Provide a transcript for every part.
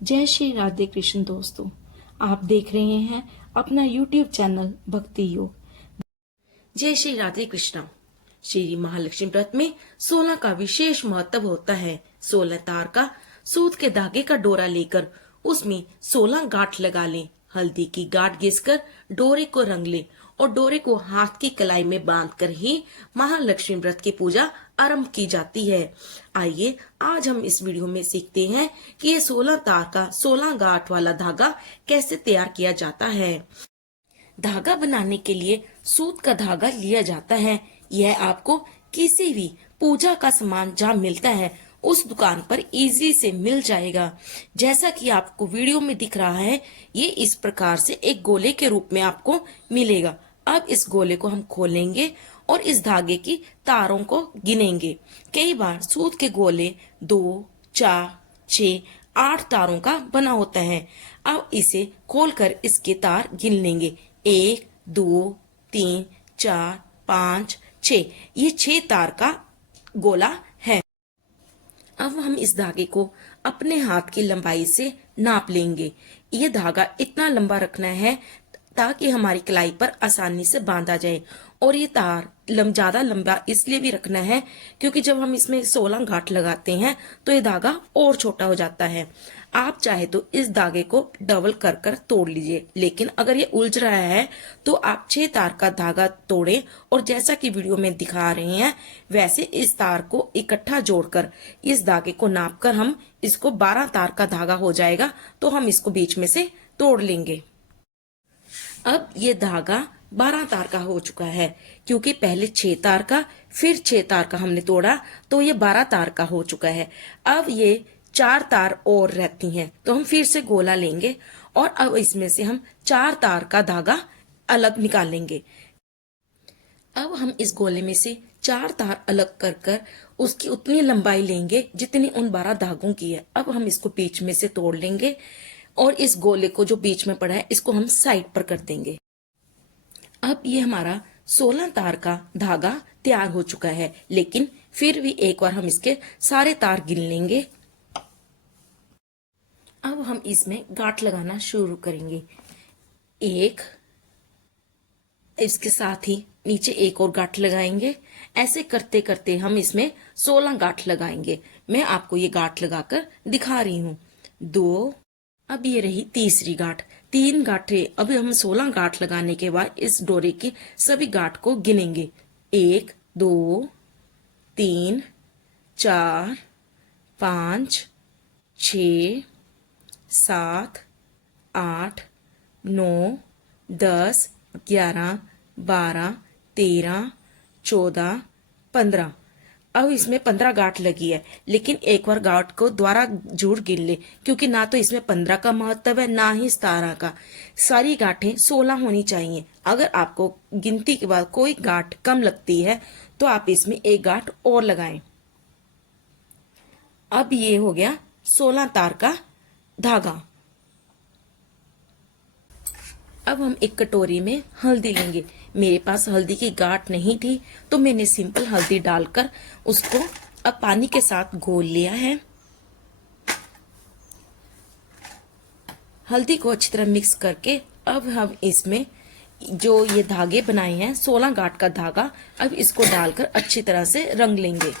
जय श्री राधे कृष्ण दोस्तों, आप देख रहे हैं अपना YouTube चैनल भक्ति योग। जय श्री राधे कृष्णा। श्री महालक्ष्मी व्रत में 16 का विशेष महत्व होता है। 16 तार का सूत के धागे का डोरा लेकर उसमें 16 गांठ लगा लें। हल्दी की गांठ घिसकर डोरे को रंग लें और डोरे को हाथ की कलाई में बांधकर ही महालक्ष्मी व्रत की पूजा आरंभ की जाती है। आइए आज हम इस वीडियो में सीखते हैं कि ये 16 तार का 16 गांठ वाला धागा कैसे तैयार किया जाता है। धागा बनाने के लिए सूत का धागा लिया जाता है। यह आपको किसी भी पूजा का सामान जहाँ मिलता है उस दुकान पर इजीली से मिल जाएगा। जैसा कि आपको वीडियो में दिख रहा है, ये इस प्रकार से एक गोले के रूप में आपको मिलेगा। अब इस गोले को हम खोलेंगे और इस धागे की तारों को गिनेंगे। कई बार सूत के गोले 2, 4, 6, 8 तारों का बना होता है। अब इसे खोलकर इसके तार गिन लेंगे। 1, 2, 3, 4, 5, 6, ये 6 तार का गोला है। अब हम इस धागे को अपने हाथ की लंबाई से नाप लेंगे। ये धागा इतना लंबा रखना है ताकि हमारी कलाई पर आसानी से बांधा जाए। और ये तार ज्यादा लंबा इसलिए भी रखना है क्योंकि जब हम इसमें 16 गांठ लगाते हैं तो ये धागा और छोटा हो जाता है। आप चाहे तो इस धागे को डबल कर कर तोड़ लीजिए, लेकिन अगर ये उलझ रहा है तो आप 6 तार का धागा तोड़ें और जैसा कि वीडियो में दिखा रहे हैं वैसे इस तार को इकट्ठा जोड़कर इस धागे को नापकर हम इसको 12 तार का धागा हो जाएगा तो हम इसको बीच में से तोड़ लेंगे। अब ये धागा 12 तार का हो चुका है क्योंकि पहले 6 तार का फिर 6 तार का हमने तोड़ा तो ये 12 तार का हो चुका है। अब ये 4 तार और रहती हैं तो हम फिर से गोला लेंगे और अब इसमें से हम 4 तार का धागा अलग निकालेंगे। अब हम इस गोले में से 4 तार अलग कर कर उसकी उतनी लंबाई लेंगे जितनी उन 12 धागों की है। अब हम इसको बीच में से तोड़ लेंगे और इस गोले को जो बीच में पड़ा है इसको हम साइड पर कर देंगे। अब ये हमारा 16 तार का धागा तैयार हो चुका है, लेकिन फिर भी एक बार हम इसके सारे तार गिन लेंगे। अब हम इसमें गांठ लगाना शुरू करेंगे। एक, इसके साथ ही नीचे एक और गांठ लगाएंगे। ऐसे करते करते हम इसमें 16 गांठ लगाएंगे। मैं आपको ये गांठ लगाकर दिखा रही हूँ। 2, अब ये रही तीसरी गांठ। 3 गांठें। अभी हम 16 गांठ लगाने के बाद इस डोरे की सभी गांठ को गिनेंगे। 1, 2, 3, 4, 5, 6, 7, 8, 9, 10, 11, 12, 13, 14, 15। अब इसमें 15 गांठ लगी है, लेकिन एक बार गांठ को दोबारा जरूर गिन ले क्योंकि ना तो इसमें 15 का महत्व है ना ही 17 का। सारी गांठें 16 होनी चाहिए। अगर आपको गिनती के बाद कोई गांठ कम लगती है तो आप इसमें एक गांठ और लगाएं। अब ये हो गया 16 तार का धागा। अब हम एक कटोरी में हल्दी लेंगे। मेरे पास हल्दी की गांठ नहीं थी तो मैंने सिंपल हल्दी डालकर उसको अब पानी के साथ घोल लिया है। हल्दी को अच्छी तरह मिक्स करके अब हम इसमें जो ये धागे बनाए हैं 16 गांठ का धागा, अब इसको डालकर अच्छी तरह से रंग लेंगे।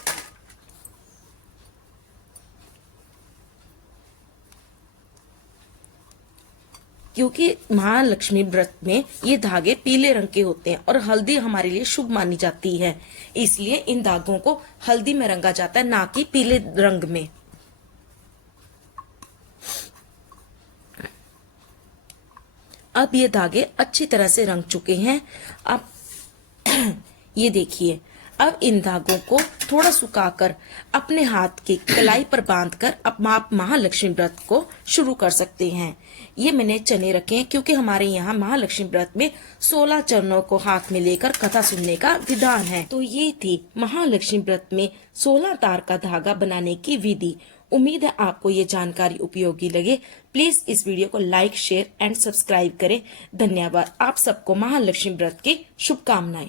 क्योंकि महालक्ष्मी व्रत में ये धागे पीले रंग के होते हैं और हल्दी हमारे लिए शुभ मानी जाती है, इसलिए इन धागों को हल्दी में रंगा जाता है ना कि पीले रंग में। अब ये धागे अच्छी तरह से रंग चुके हैं। अब ये देखिए, अब इन धागों को थोड़ा सुखाकर अपने हाथ की कलाई पर बांधकर अब आप महालक्ष्मी व्रत को शुरू कर सकते हैं। ये मैंने चने रखे हैं क्योंकि हमारे यहाँ महालक्ष्मी व्रत में 16 चनों को हाथ में लेकर कथा सुनने का विधान है। तो ये थी महालक्ष्मी व्रत में 16 तार का धागा बनाने की विधि। उम्मीद है आपको ये जानकारी उपयोगी लगे। प्लीज इस वीडियो को लाइक, शेयर एंड सब्सक्राइब करें। धन्यवाद। आप सबको महालक्ष्मी व्रत की शुभकामनाएं।